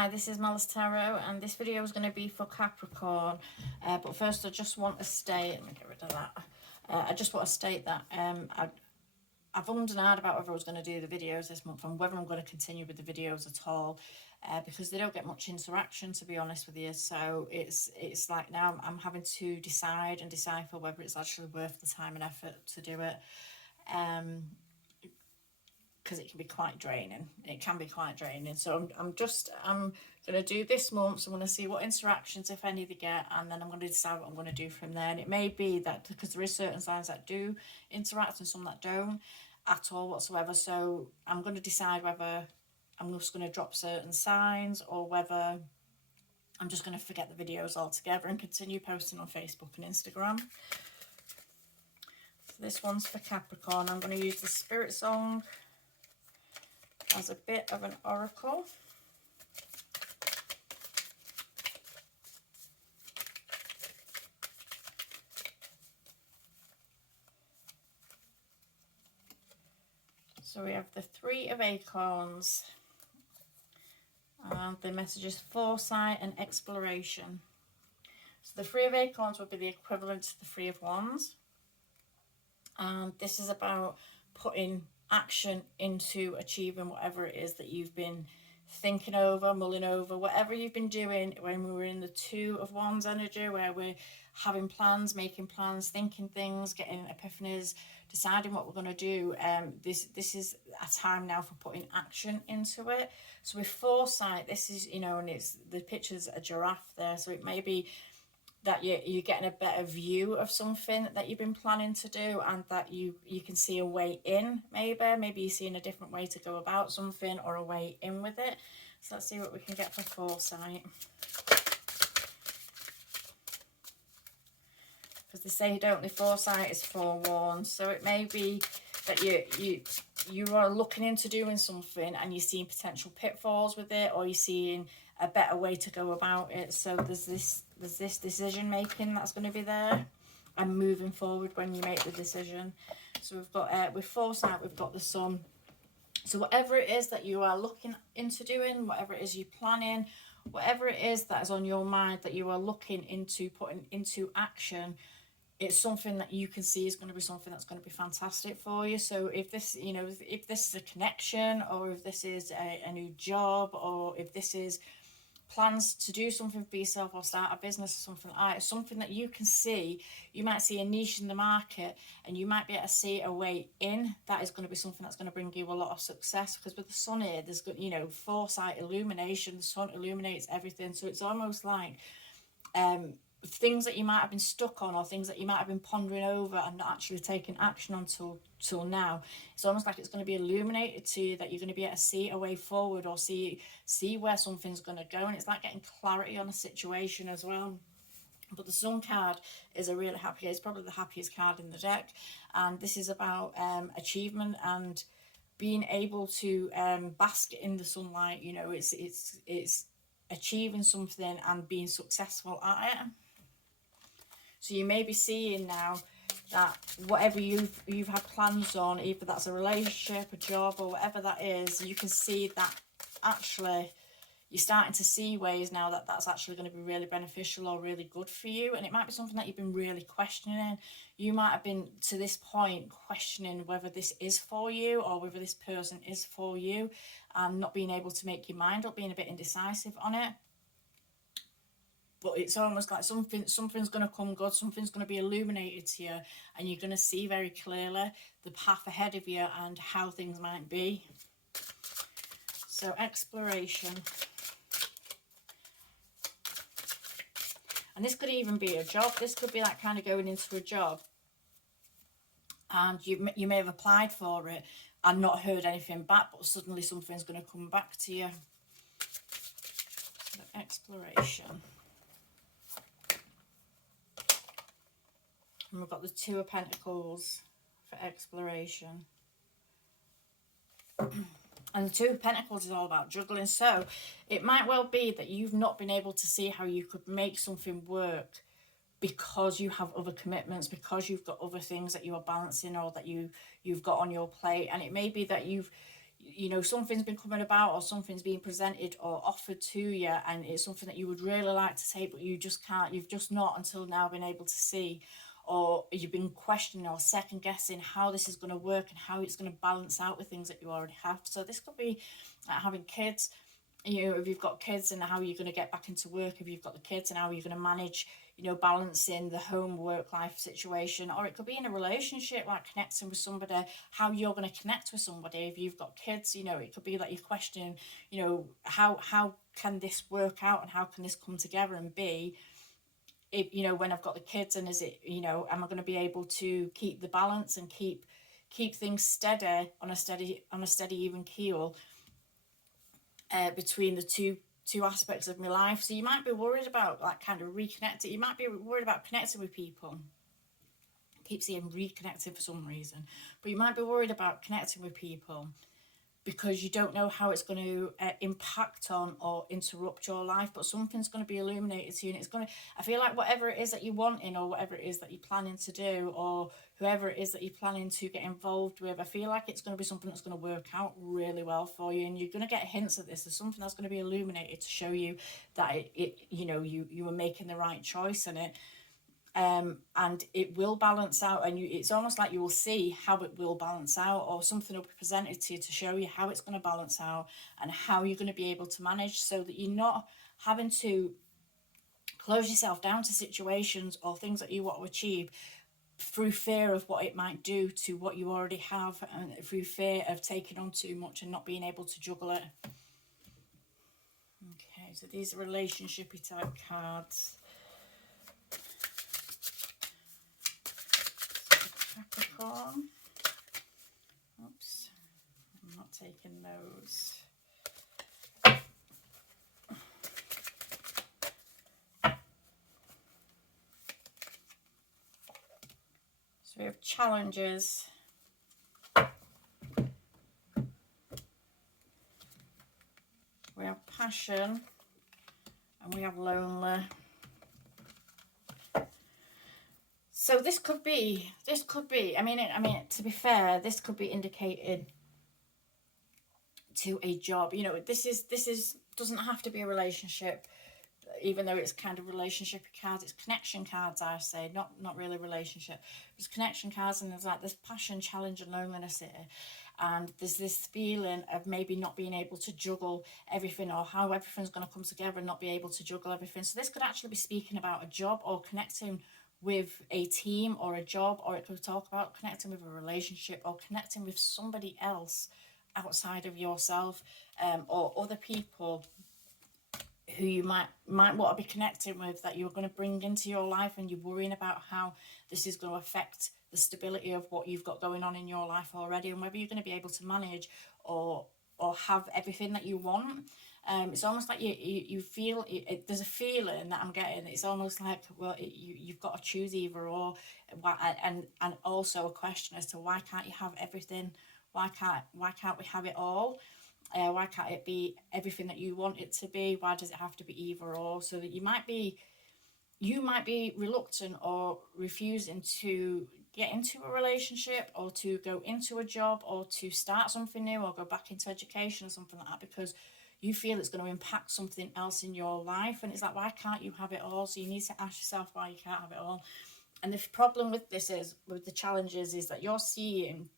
Hi, this is Malice Tarot, and this video is going to be for Capricorn. But first, I just want to state, let me get rid of that. I just want to state that I've ummed and ahed about whether I was going to do the videos this month and whether I'm going to continue with the videos at all, because they don't get much interaction, to be honest with you. So it's like now I'm having to decide and decipher whether it's actually worth the time and effort to do it. Because it can be quite draining. It can be quite draining. So I'm going to do this month. So I'm going to see what interactions, if any, they get, and then I'm going to decide what I'm going to do from there. And it may be that, because there is certain signs that do interact and some that don't at all whatsoever. So I'm going to decide whether I'm just going to drop certain signs or whether I'm just going to forget the videos altogether and continue posting on Facebook and Instagram. So this one's for Capricorn. I'm going to use the Spirit Song as a bit of an oracle. So we have the Three of Acorns, and the message is foresight and exploration. So the Three of Acorns would be the equivalent to the Three of Wands, and this is about putting action into achieving whatever it is that you've been thinking over, mulling over, whatever you've been doing. When we were in the Two of Wands energy, where we're having plans, making plans, thinking things, getting epiphanies, deciding what we're going to do, this is a time now for putting action into it. So with foresight, this is, you know, and it's, the picture's a giraffe there, so it may be that you're getting a better view of something that you've been planning to do, and that you can see a way in. Maybe you're seeing a different way to go about something, or a way in with it. So let's see what we can get for foresight. Because they say, don't they, foresight is forewarned. So it may be that you are looking into doing something and you're seeing potential pitfalls with it, or you're seeing a better way to go about it. So there's this decision making that's going to be there, and moving forward when you make the decision. So we've got with foresight, we've got the Sun. So whatever it is that you are looking into doing, whatever it is you're planning, whatever it is that is on your mind that you are looking into putting into action, it's something that you can see is going to be something that's going to be fantastic for you. So if this, you know, if this is a connection, or if this is a new job, or if this is plans to do something for yourself, or start a business or something like that, it's something that you can see. You might see a niche in the market, and you might be able to see a way in. That is going to be something that's going to bring you a lot of success, because with the Sun here, there's, you know, foresight, illumination. The Sun illuminates everything. So it's almost like things that you might have been stuck on, or things that you might have been pondering over and not actually taking action on till now. It's almost like it's going to be illuminated to you, that you're going to be able to see a way forward, or see where something's going to go. And it's like getting clarity on a situation as well. But the Sun card is a really happy, it's probably the happiest card in the deck, and this is about achievement and being able to bask in the sunlight. You know, it's achieving something and being successful at it. So you may be seeing now that whatever you've had plans on, either that's a relationship, a job, or whatever that is, you can see that actually you're starting to see ways now that that's actually going to be really beneficial or really good for you. And it might be something that you've been really questioning. You might have been, to this point, questioning whether this is for you, or whether this person is for you, and not being able to make your mind up, being a bit indecisive on it. But it's almost like something's going to come good, something's going to be illuminated to you, and you're going to see very clearly the path ahead of you and how things might be. So exploration. And this could even be a job. This could be like kind of going into a job, and you may have applied for it and not heard anything back, but suddenly something's going to come back to you. So exploration. And we've got the Two of Pentacles for exploration. And the Two of Pentacles is all about juggling. So it might well be that you've not been able to see how you could make something work, because you have other commitments, because you've got other things that you are balancing, or that you've got on your plate. And it may be that you know, something's been coming about, or something's being presented or offered to you, and it's something that you would really like to take, but you just can't, you've just not until now been able to see, or you've been questioning or second guessing how this is going to work and how it's going to balance out with things that you already have. So this could be like having kids, you know, if you've got kids and how you're going to get back into work, if you've got the kids and how you're going to manage, you know, balancing the home work life situation. Or it could be in a relationship, like connecting with somebody, how you're going to connect with somebody. If you've got kids, you know, it could be like you're questioning, you know, how can this work out and how can this come together and be, if, you know, when I've got the kids, and is it, you know, am I going to be able to keep the balance and keep things steady on a steady even keel, between the two aspects of my life. So you might be worried about like kind of reconnecting. You might be worried about connecting with people. I keep seeing reconnecting for some reason, but you might be worried about connecting with people because you don't know how it's going to impact on or interrupt your life, but something's going to be illuminated to you, and it's going to, I feel like whatever it is that you're wanting, or whatever it is that you're planning to do, or whoever it is that you're planning to get involved with, I feel like it's going to be something that's going to work out really well for you, and you're going to get hints of this. There's something that's going to be illuminated to show you that it you know, you were making the right choice in it. And it will balance out, and it's almost like you will see how it will balance out, or something will be presented to you to show you how it's going to balance out and how you're going to be able to manage, so that you're not having to close yourself down to situations or things that you want to achieve through fear of what it might do to what you already have, and through fear of taking on too much and not being able to juggle it. Okay, so these are relationshipy type cards. Capricorn. Oops, I'm not taking those. So we have challenges. We have passion, and we have lonely. So this could be, I mean, to be fair, this could be indicated to a job. You know, this is doesn't have to be a relationship, even though it's kind of relationship cards. It's connection cards, I say, not really relationship. It's connection cards, and there's like this passion, challenge, and loneliness here. And there's this feeling of maybe not being able to juggle everything, or how everything's going to come together and not be able to juggle everything. So this could actually be speaking about a job, or connecting with a team or a job, or it could talk about connecting with a relationship, or connecting with somebody else outside of yourself, or other people who you might want to be connecting with, that you're going to bring into your life, and you're worrying about how this is going to affect the stability of what you've got going on in your life already, and whether you're going to be able to manage or have everything that you want. It's almost like you feel there's a feeling that I'm getting. It's almost like, well, you've got to choose either or, and also a question as to why can't you have everything? Why can't we have it all? Why can't it be everything that you want it to be? Why does it have to be either or? So that you might be reluctant or refusing to get into a relationship, or to go into a job, or to start something new, or go back into education or something like that, because you feel it's going to impact something else in your life. And it's like, why can't you have it all? So you need to ask yourself why you can't have it all. And the problem with this is, with the challenges, is that you're seeing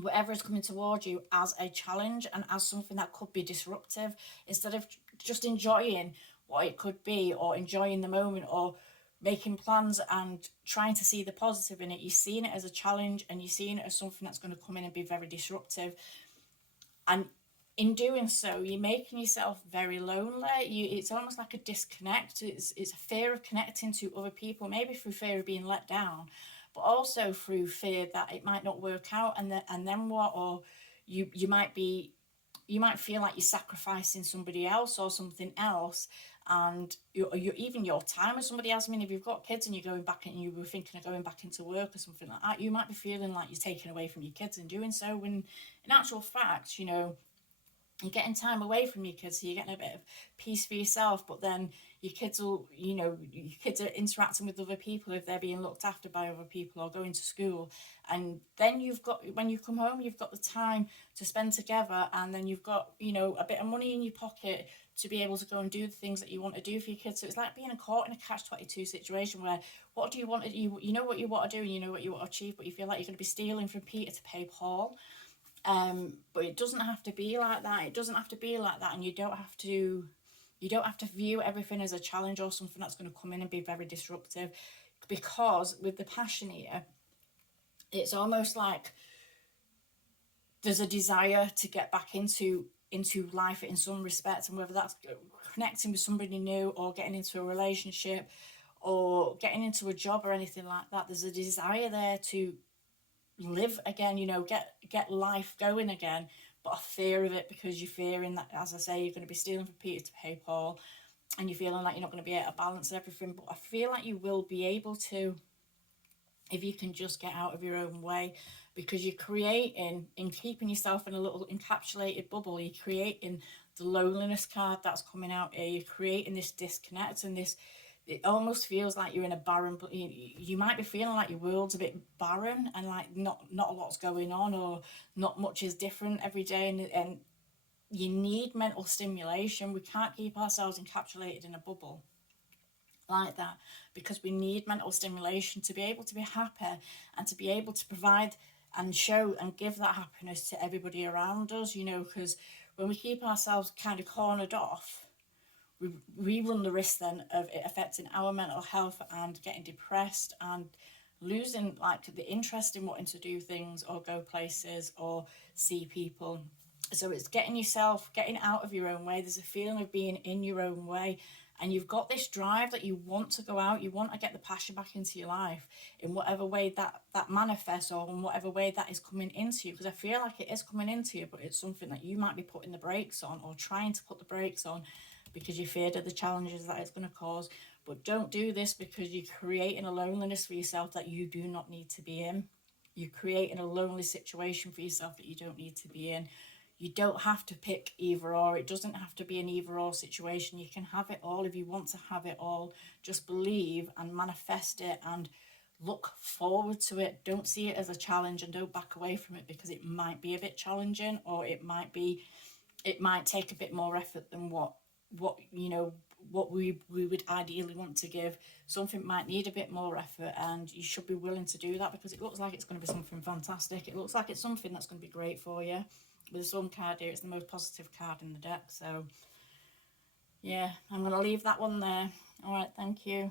whatever is coming towards you as a challenge, and as something that could be disruptive, instead of just enjoying what it could be, or enjoying the moment, or making plans and trying to see the positive in it. You're seeing it as a challenge, and you're seeing it as something that's going to come in and be very disruptive. And in doing so, you're making yourself very lonely. It's almost like a disconnect. It's a fear of connecting to other people, maybe through fear of being let down, but also through fear that it might not work out, and then what? Or you might feel like you're sacrificing somebody else or something else, and you even your time with somebody else. I mean, if you've got kids and you're going back, and you were thinking of going back into work or something like that, you might be feeling like you're taking away from your kids in doing so, when in actual fact, you know, you're getting time away from your kids, so you're getting a bit of peace for yourself, but then your kids will, you know, your kids are interacting with other people if they're being looked after by other people or going to school. And then you've got, when you come home, you've got the time to spend together, and then you've got, you know, a bit of money in your pocket to be able to go and do the things that you want to do for your kids. So it's like being caught in a catch-22 situation where, what do you want to, you know what you want to do and you know what you want to achieve, but you feel like you're going to be stealing from Peter to pay Paul. But it doesn't have to be like that. It doesn't have to be like that, and you don't have to view everything as a challenge or something that's going to come in and be very disruptive. Because with the passion here, it's almost like there's a desire to get back into life in some respects, and whether that's connecting with somebody new or getting into a relationship or getting into a job or anything like that, there's a desire there to live again, you know, get life going again, but a fear of it, because you're fearing that, as I say, you're going to be stealing from Peter to pay Paul, and you're feeling like you're not going to be able to balance everything. But I feel like you will be able to, if you can just get out of your own way, because you're creating, in keeping yourself in a little encapsulated bubble, you're creating the loneliness card that's coming out here. You're creating this disconnect, and this, it almost feels like you're in a barren, you might be feeling like your world's a bit barren, and like not a lot's going on, or not much is different every day, and you need mental stimulation. We can't keep ourselves encapsulated in a bubble like that, because we need mental stimulation to be able to be happy and to be able to provide and show and give that happiness to everybody around us, you know. Because when we keep ourselves kind of cornered off, we run the risk then of it affecting our mental health and getting depressed and losing like the interest in wanting to do things or go places or see people. So it's getting out of your own way. There's a feeling of being in your own way, and you've got this drive that you want to go out, you want to get the passion back into your life in whatever way that manifests, or in whatever way that is coming into you, because I feel like it is coming into you, but it's something that you might be putting the brakes on, or trying to put the brakes on, because you're feared of the challenges that it's going to cause. But don't do this, because you're creating a loneliness for yourself that you do not need to be in. You're creating a lonely situation for yourself that you don't need to be in. You don't have to pick either or. It doesn't have to be an either or situation. You can have it all if you want to have it all. Just believe and manifest it and look forward to it. Don't see it as a challenge, and don't back away from it, because it might be a bit challenging, or it might take a bit more effort than what you know, what we would ideally want to give. Something might need a bit more effort, and you should be willing to do that, because it looks like it's going to be something fantastic. It looks like it's something that's going to be great for you. With the Sun card here, it's the most positive card in the deck. So yeah, I'm going to leave that one there. All right, thank you.